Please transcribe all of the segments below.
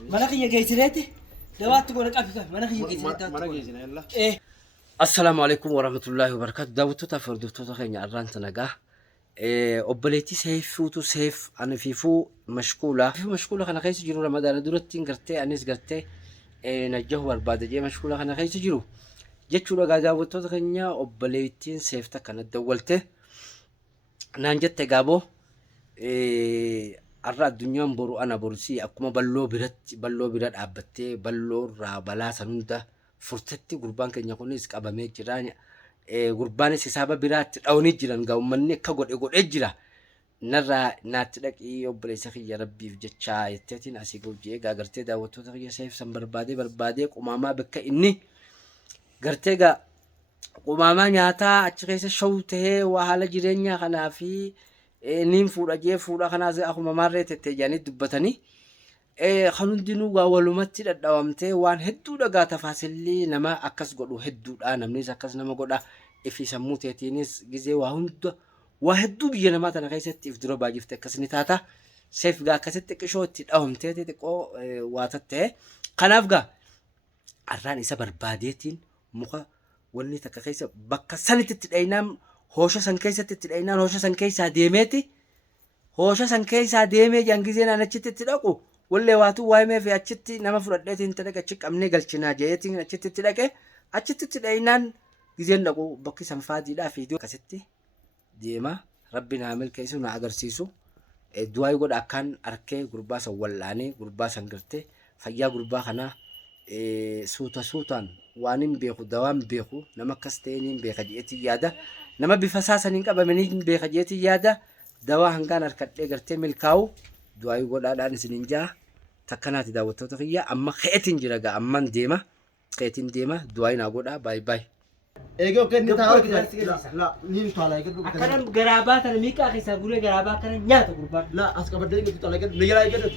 مناخية جيسريتي دوات تقول لك أبيك مناخية جيسريتي يلا إيه. السلام عليكم ورحمة الله وبركاته. داوتو تفردو تخيني أرانت نجا أبليتي سيف فوتو سيف أنا في مشكولة خنا خيس جرو رمضان دورتين قرتي أنيس قرتي نجهو برباد جي مشكولة خنا خيس جرو جتشو لغا داوتو تخيني أبليتين سيف تكنا دولته نانجت قابو arra addunyaan boru ana borusi akkuma balloo bira dhaabbattee balloo irraa balaa san hunda furtetti gurbaan keenya kunis qabamee jira. Gurbaanis hisaaba biraatti dhawanii jiran gaa uummanni akka godhe jira. Narraa naatti dhaqii obboleessa kiyya rabbiif jecha jetteetiin asii gurjee gaa gartee daawwattoota kiyya seef san barbaadee qumaamaa bakka inni gartee gaa qumaamaa nyaataa achi keessa shawuu tahee waa haala jireenyaa kanaa fi nin fuudha kanaas akkuma maarree tettee jedhanii dubbatanii kan hundinuu waa walumatti dhadhaawamtee waan hedduu dhagaa tafaasillii nama akkas godhu hedduudha. Namnis akkas nama godha ifi sammuu teetiinis gizee waa hedduu biyya namaa tana keessatti if dura baay'ifte akkas ni taata. Seef gaa akkasitti qishoo itti dhaawamtee xixiqqoo waa tattee kanaaf gaa arraan isa barbaadeetiin muka wanni takka keessa bakka sanitti itti dhaynaan hoosha san keessatti itti dhaynaan hoosha san keessaa deemeeti hoosha san keessaa deemee jangizeen aan achitti itti dhaqu wallee waatu waa'imee fi achitti nama fudhadheetiin itti dhaqe achi qabnee galchinaa jeetiin achitti itti dhaqe achitti itti dhaynaan gizeen dhaqu bakki san faadiidhaa fi akkasitti deema rabbiin haa milkeessu na agarsiisu du'aa godha akkaan arkee gurbaa san wallaanee gurbaa san gartee fayyaa gurbaa kanaa suutaan waan hin beeku dawaan beeku nama akkas ta'ee hin beeka jeetii yaada nama bifa saasaniin qabamanii hin beeka jeetii yaada dawaa hangaan harkadhee gartee milkaa'u du'aa godhaadhaan isiniin jaa takkanaati daawwattoota kiyya amma ka'eetiin jira gaa amman deema ka'eetiin deema du'aa naa godhaa baay baay. eegoo kenni taa'aa la niin taalaa eeguu akkanan garaabaa tana miiqaa keessaa guree garaabaa kana nyaata gurbaan la as qabadee eeguu taalaa eeguu niyyaa eeguu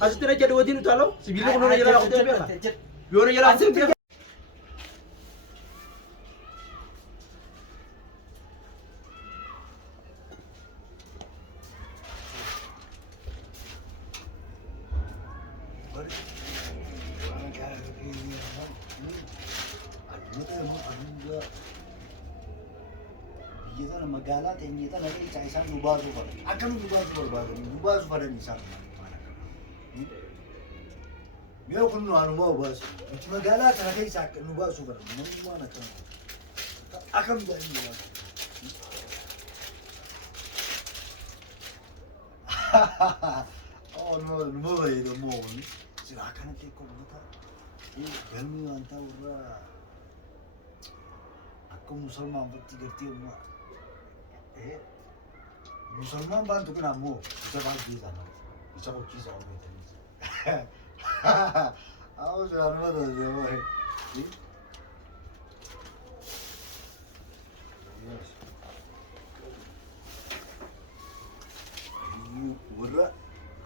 asitti na jedhu wajjin taaloo sibiilli kun niyyaa la qotee beeka yoo niyyaa la qotee beeka. Biyya magaalaa teenyee tana keessa isaan nu baasuu baran. Akkam nu baasuu barbaadan nu baasuu baran isaan. Mee kun nu anu mau baasu. Nuti magaalaa tana keessa akka nu baasuu baran. Namni waan akkam gaariin nu baasu. Oh no nu baay'ee moo sila kanatti akka uummata galmi waan ta'u irraa akka musulmaan bakki gartee uumaa. Musulman bantu kena mu, bisa bagi sana, bisa pergi sama itu. Aku sudah mana dia boy.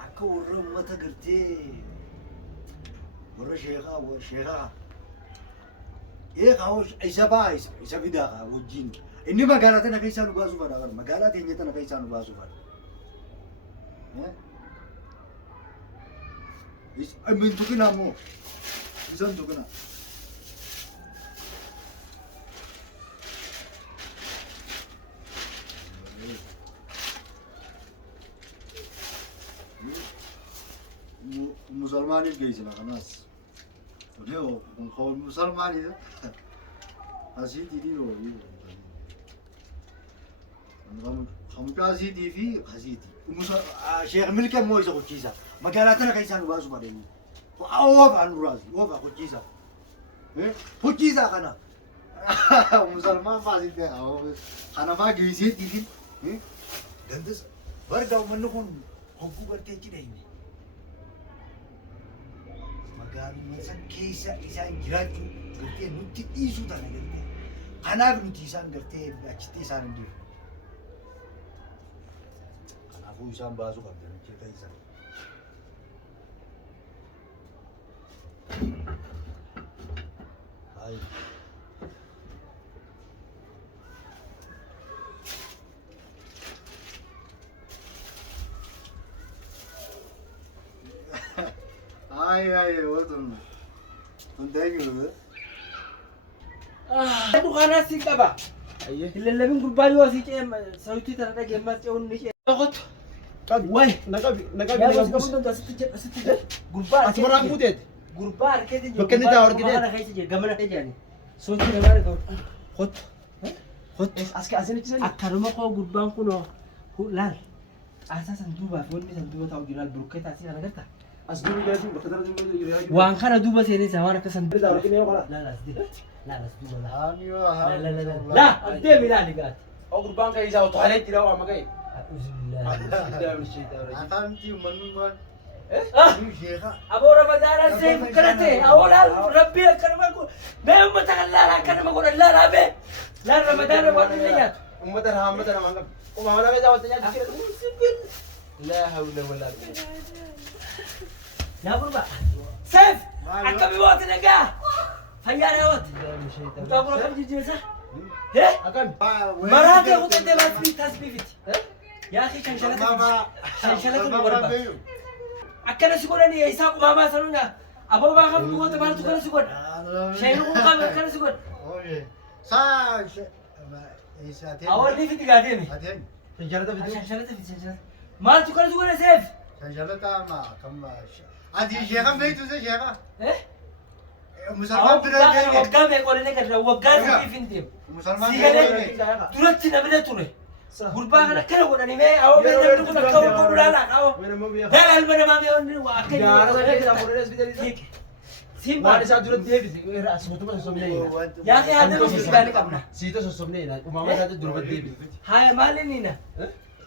Aku orang mata kerja, orang syekha. Kau isa bida kau wajin. Ini magaalaa tana keessa nu baasuu fadha kan magaalaa teenya tana keessa nu baasuu fadha. Min tukina mo. Isan tukina. Musalmani geisi na kanas. Udah, kau musalmani ya. Asih diri loh. خمسة في خزيتي شيخ ملك مو يسوي كيسة ما قالت أنا كيسان واسو بعدين وأوف عن راسي وأوف أخو كيسة هو كيسة أنا مسلمان فازي ده أنا ما جيسيت دي دندس برجع ومنكم حقوق برتيجي ده ما قال مثلا كيسة إنسان جراتو قلتي نوتي إيشو ده قلتي أنا بنوتي إنسان قلتي بأشتي إنسان ندير Aku isang baso kan dan cerita isang. Hai. Ay, oğlum. Ondan gibi. Dukaana si qaba. Lallabin gurbaa yoo si ceem sautii tana dhageemmas ce'uun ni ce'e. Tokkotu. Way. Naqabi Yaa gosa qabuun asitti jedhu asitti jedhu. Gurbaa Asuma raan buuteet. gurbaa harkeetti jedhu. Bakka inni taa argitee. Gurbaa keessa jedhu gamana jedhani. Sautii namaa dhagahu. Hot. Hot. Asinichi sani. Akkanuma koo gurbaan kunoo laal. Caasaa san duubaaf wanni san duuba ta'u jiraal burukkeetaa asii kana agartaa. As duuba gaati bakka tana duuba jiru. Waan kana duuba seenessa waan akka san Daa argine yoo kana. laal as duuba. Laal as duuba laal. Amiyo, Laa deemi laali gaati. Oo gurbaan kan isaa otoo halee jira waa magai. Akanti manuman. Sheekha. Aboo Ramadaana seef kadhate aboo laal rabbii akkanuma mee uummata kan laala akkanuma godhan laalaa mee laal Ramadaana waan inni nyaatu. Ummata rahmata nama ngam. Ummata nama isaa wanta nyaatu jira. La hawla wala quwwata. Yaa gurbaa seef akkami booti nagaa fayyaa dhayooti. Mucaa bura kam jijjiirsa. Akam. Maraatee kutatee baasbii tasbiifiti. Yaa akhi shanshalata nu barbaada. Akkana si godhani isaa qumaamaa sanuudha. Aboo baa kam dhugoota maaltu kana si godha. Shaayini kun kam akkana si godha. Oye. Saa isa ateen. Awwalli fiti gaadeemi. Ateen. Shanjarata bitu. Shanshalata fiti shanshalata. Maaltu kana si godha seef. Sanjalata ma kam. Adi sheekha beektu se sheekha. Awwa Musalman bira deeme. waggaa meeqoolee gadda waggaa sadiif hin deemu. Musalman Si bira galee deeme. duratti namni ture. Gurbaa kana akkana godhani mee awwa mee namni kun akka godhu laalaa awwa. Wena mo biya. Dara ilma namaa mee wanni waa akka Gaara sana keessa fuudhee hospitaalii. Hiike. Simba. Waan isaa dura deebisi. Asumtuma sossobnee. Yaa kee haadha nuti gaanii qabna. Siita sossobnee. Uumama isaatti durba deebisi. Haaya maali nina?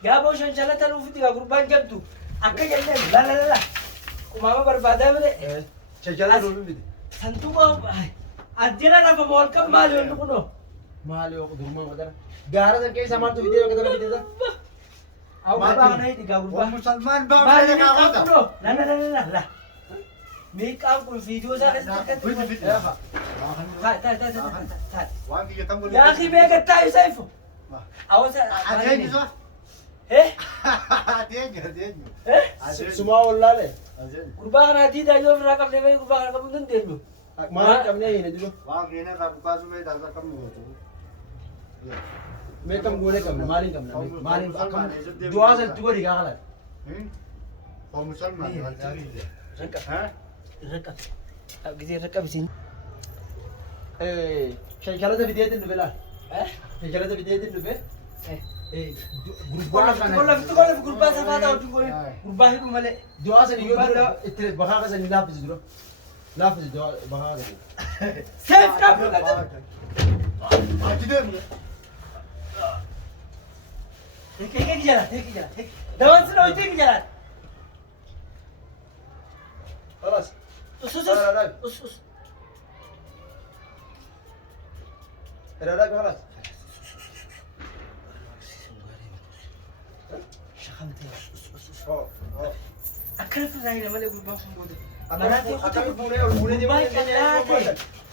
Gaaboo shanshalata nuufitti gaa gurbaan jabdu. Akka jenneen laalalala. Uumama barbaadaa mire. Shanjarata duubi miti. Santuuqa ajjira lafa moolkan maali wanni kunoo? Maali yoo duruma madara. Gaara sana keessa maaltu fidee bakka tana fidee Awwa baana hidhi gaa gurbaa. Musalman Maali baafee miiqaan kaawwata. kunoo? La. Miiqaan kun fiidiyoo isaa keessatti Fiti akkatti. fiti. Taati. Waan biyya kam Yaa akhi beekattaa isa ifu. Awwasa. Ateen isa. Ateen. Sumaa wallaale. Gurbaa kana diidaa yoo ofirraa qabdee mee gurbaa kana qabuu hin dandeenyu. Maal qabnee hin jiru. Waan keenya qabu kaasuu mee taasisaa kam gootu. Mee kam goonee qabna maaliin qabna maaliin akkam du'aa sanatti godhi gaa halan. Oo musalman. Gisee irra qabisiin. Shanjalata fideetiin dhufe laal. Shanjalata fideetiin dhufe. Gurbaa kana Kolla gurbaa safaa ta'u gurbaa hidhu malee. du'aa sani yoo dura itti bakaa kasanii laaffisi dura. Laaffisi du'aa bakaa kasanii. Seef dhaabdu qabda. Achi deemu. Teeki jala. Dawansi na teeki jala. Alas. Us. Eradaa galas. Akkana firraa hidha malee gurbaan sun booda. Akkami fuunee deemaa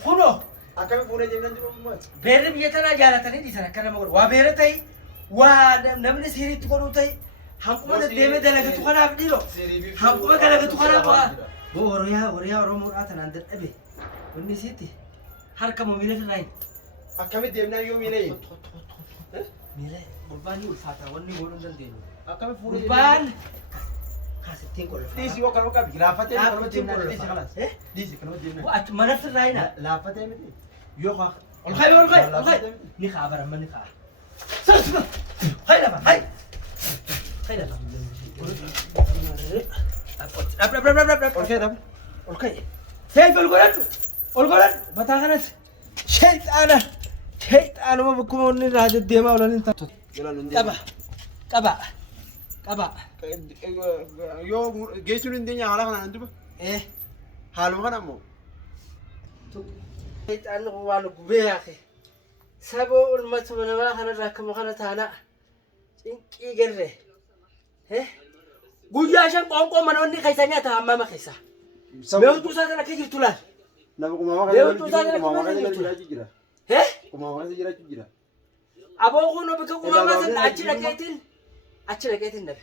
Kunoo akkami fuunee deemaa jiru uummata. beerri biyya tanaa jaalatanii dhiisan akka nama godhu. Waa beera ta'e waa namni siriitti godhuu ta'e hanquma deddeemee dalagatu kanaaf dhiiro. Hanquma dalagatu kanaaf waa. Boo horiyaa Oromoodhaa tanaan dadhabe. Wanni isiitti harka moo miila firraa hidha. Akkamitti deemnaa yoo miila hin. Miila gurbaan ni ulfaata wanni godhuu hin dandeenyu. Akkami fuunee Gurbaan kaasittiin godha. Dhiisi yoo kanuma qabi laaffatee kanuma deemnaa dhiisi kanas. Dhiisi kanuma deemnaa. Mana firraa hidha. Laaffatee miti. Yoo kaa. Ol ka'e. Ni kaa baramma ni kaa. Sasuma. Hai lafa. Hai lafa. Dhab. Ol ka'e dhabe. Ol ka'e. Seefi ol godhadhu. Mataa kanas. Sheexaanuma bakkuma inni irraa deddeemaa oolan hin taatu. Qaba. Yoo geessuun hin deenya haala kanaan duba. Haaluma kana ammoo. Sheexaan waan gubee yaake. Saboo ulmatuma namaa kanarraa akkama kana taanaa. Cinqii garree. Guyyaa shan qoonqoo manoonni keessa nyaata hammama keessa. Meewwatu isaatiin akka jirtu laal. Nama kumaama Meewwatu isaatiin akka kumaama jirtu. jiraachuu jira. Kumaama kana jiraachuu jira. Aboo kun bika uumamaa sana achi dhaqeetiin dabe.